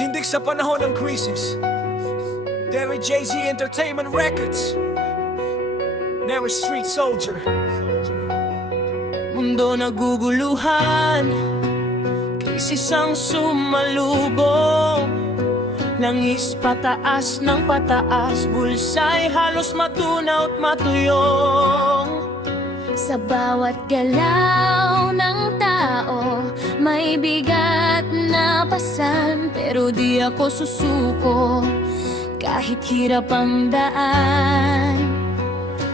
Tindig sa panahon ng krisis. Derry Jay-Z Entertainment Records. Never street soldier. Mundo naguguluhan, krisis ang sumalubong. Langis pataas ng pataas, bulsa'y halos matunaw at matuyong. Sa bawat galaw ng tao, may bigat na pasan. Pero di ako susuko, kahit hirap ang daan.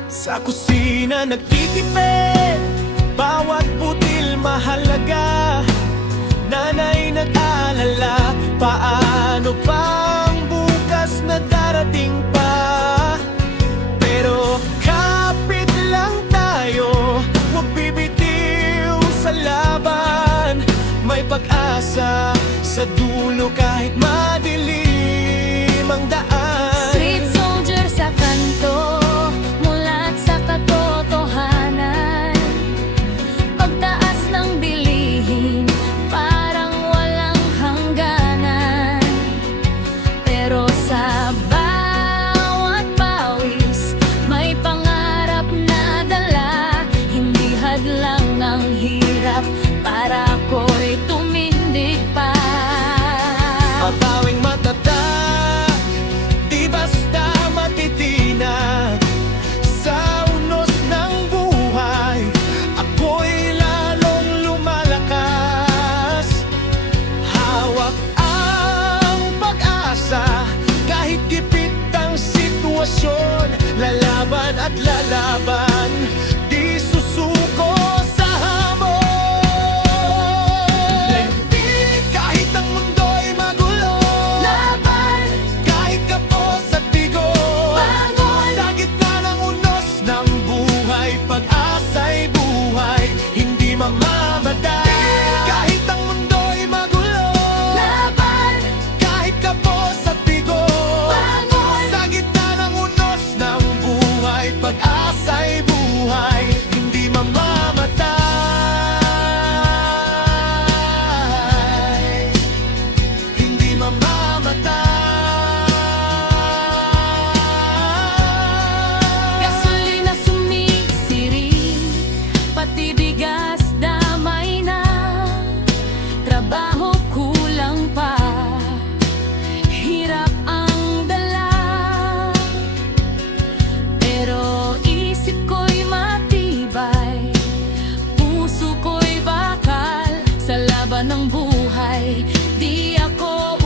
Sa kusina nagtitipid, bawat butil mahalaga. Nanay nag-alala, paano pang bukas na darating pa. Pero kapit lang tayo, huwag bibitiw sa laban. May pag-asa sa dulo kahit madilim ang daan. Street soldier sa kanto, mulat sa katotohanan. Pagtaas ng bilihin, parang walang hangganan. Pero sa bawat pawis, may pangarap na dala. Hindi hadlang ang hirap, para ako'y tumindig pa. Mabawing matatag, di basta matitinag. Sa unos ng buhay, ako'y lalong lumalakas. Hawak ang pag-asa, kahit gipit ang sitwasyon. Lalaban at lalaban, di susuko sa hamon. Kahit ang mundo'y magulo, Laban, kahit kapos at bigo, bangon, sa gitna ng unos ng buhay, pag-asa'y buhay, hindi mamamatay. Kahit ang mundo'y magulo, laban, kahit kapos at bigo, bangon, sa gitna ng unos ng buhay, pag-asa'y buhay, hindi mamamatay. Hindi mamamatay. gasolina sumisiri, pati bigas damay na. Trabaho kulang pa, hirap ang dala. Pero isip ko'y matibay, puso ko'y bakal. Sa laban ng buhay, di ako